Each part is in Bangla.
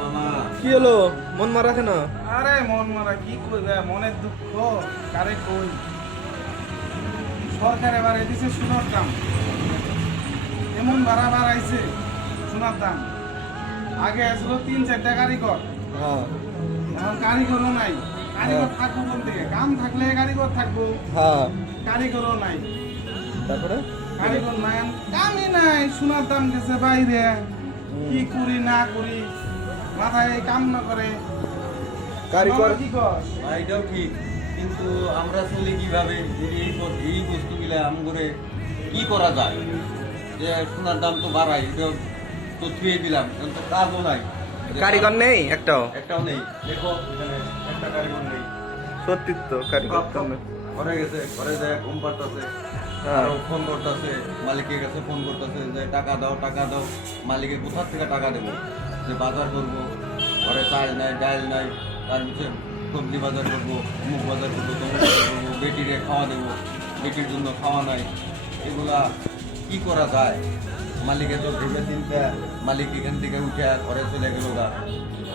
মামা কি হলো মন মারা কেন? আরে মন মারা কি কইবে, মনের দুঃখ কারে কই। সরকার এবারে দিছে সোনার দাম, এমন ভাড়া বাড়াইছে সোনার দাম। আগে আসলো 3-4টা কারিগর, হ্যাঁ এখন কারিগরও নাই। কারিগর থাকবো কোন থেকে? কাম থাকলে কারিগর থাকবো, হ্যাঁ কারিগরও নাই। তারপরে কারিগর নাই, কামই নাই, সোনার দাম গেছে বাইরে। কি করি না করি, মাথায় কাম না করে। কারিগর কি কর? এটাও ঠিক, কিন্তু আমরা চলি কিভাবে? এই বস্তুগুলা আম করে কি করা যায়? যে সোনার দাম তো বাড়াই, এটা তো থুয়ে দিলাম, এখন তো কাজও নাই। কারিগর নেই একটাও? একটাও নেই। দেখো এখানে একটা কারিগর নেই। সত্যি তো কারিগর তো নেই। ঘরে গেছে, ঘরে যায় ঘুম পাড়তেছে, হ্যাঁ। আরো ফোন করতেছে, মালিকের কাছে ফোন করতেছে যে টাকা দাও টাকা দাও। মালিকের কোথা থেকে টাকা দেবো? যে বাজার করবো, ঘরে চাল নাই ডাল নাই, তার পিছনে সবজি বাজার করবো, মুখ বাজার করবো, তমুক বাজার করবো, বেটিরে খাওয়া দেবো, বেটির জন্য খাওয়া নাই। এগুলা কি করা যায়? মালিকের তো ভেবে চিন্তা, মালিক এখান থেকে উঠে ঘরে চলে গেল গা।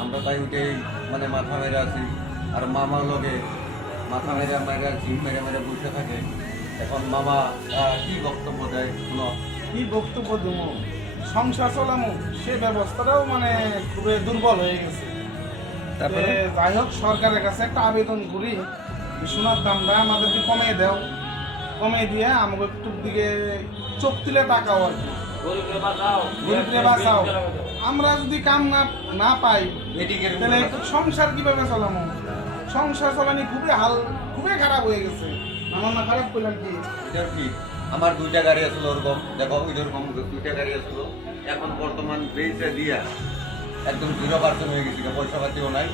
আমরা তাই উঠেই মানে মাথা মেরে আছি। আর মামার লগে মাথা মেরে মেরে ঝিম মেরে মেরে বসে থাকে। এখন মামা কি বক্তব্য দেয় শুনো। কি বক্তব্য দেবো? সংসার চালামো সে ব্যবস্থাটাও মানে খুবই দুর্বল হয়ে গেছে। তারপরে যে যাই হোক, সরকারের কাছে একটা আবেদন করি, সোনার দামটা আমাদেরকে কমিয়ে দাও, কমিয়ে দিয়ে আমাকে একটু দিকে চোখ তুলে টাকাও আর কি, গরিবরে বাঁচাও। আমরা যদি কাম না না পাই মেডিকেল তাহলে সংসার কিভাবে চালামো? সংসার চালানি খুবই খারাপ হয়ে গেছে। আমার না খারাপ করলাম কি? এটা ঠিক। আমার 2টা গাড়ি আসলো ওরকম, দেখো ওই রকম 2টা গাড়ি আসলো। এখন বর্তমান বেচে দিয়া একদম 0% হয়ে গেছি, পয়সা পাতিও নাই।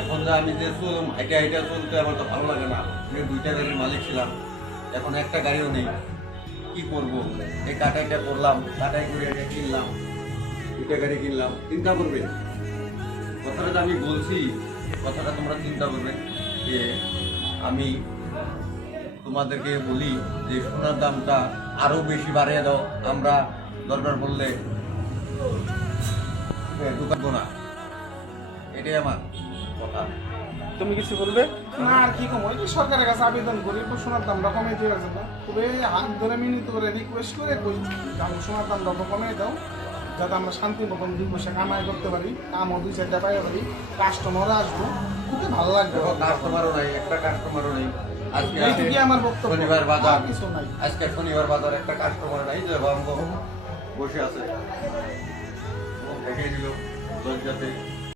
এখন যে আমি যে চলুম হাইটা হাইটা চলতে আমার তো ভালো লাগে না। আমি 2টা গাড়ির মালিক ছিলাম, এখন একটা গাড়িও নেই। কি করব? এই কাটাইটা করলাম, কাটাই করে এটা কিনলাম, 2টা গাড়ি কিনলাম। চিন্তা করবে কথাটা যে আমি বলছি, কথাটা তোমরা চিন্তা করবে যে আমি তোমাদেরকে বলি যে সোনার দামটা আরো বেশি বাড়িয়ে দাও। আমরা দরকার পড়লে ঢুকাবো না, এটাই আমার কথা। তুমি কিছু বলবে? না আর কি কম, ওই যে সরকারের কাছে আবেদন করি একটু সোনার দামটা কমিয়ে দেওয়ার জন্য। খুবই হাত ধরে মিনিট করে রিকোয়েস্ট করে কই, সোনার দামটা কমিয়ে দাও, যাতে আমরা শান্তি মতন 2 পয়সা কামাই করতে পারি, কামও 2-4টা পাই পারি, কাস্টমারও আসবো, খুবই ভালো লাগবে। কাস্টমারও নাই, একটা কাস্টমারও নেই। আজকে এইটুকুই আমার বক্তব্য, শনিবার বাজার, আর কিছু নাই। আজকে শনিবার বাজার, একটা কাস্টমার নাই যে বাবা বসে আছে দেখে দিল লজ্জাতে।